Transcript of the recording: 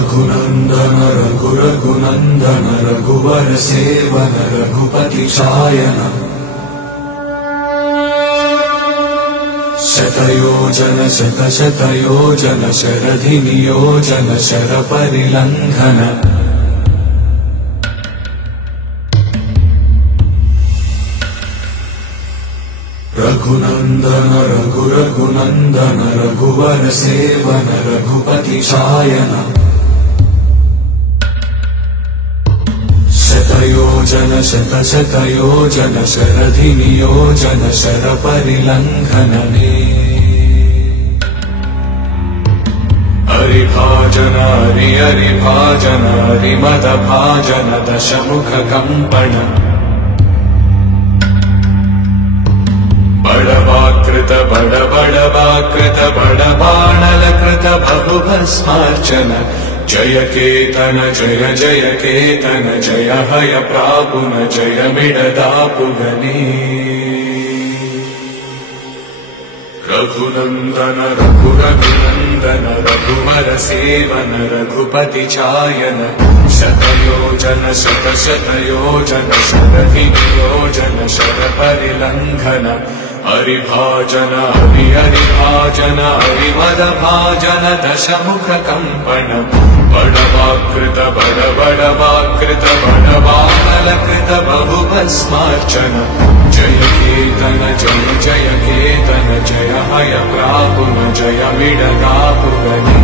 रघुनंदन रघुरघुनंदन रघुवर seven Raghupati चायन शतयोजन शतशतयोजन शरधि नियोजन sir परिलंघन Raghunandan रघुरघुनंदन रघुवर seven Raghupati चायन शतयोजन शतशतयोजन शरधि नियोजन sir परिलंघन हरिभाजन हरिभाजन हरिमद भाजन दशमुख कंपन बड़वाकृत बड़बाणलकृत बहुभस्मार्चन जय केतन जय जय केतन जय हय प्रापुन जय मिडदापुगनी रघुनंदन रघुरघुनंदन रघुवर सेवन रघुपति चायन शतयोजन शतशतयोजन शरधि नियोजन शर परिलंघन हरिभाजन हरिभाजन हरिमद भाजन दशमुख कंपन बड़वाकृत बड़बाणलकृत बहुभस्मार्चन जय केतन जय जय केतन जय हय प्रापुन जय मिडदापुगनी।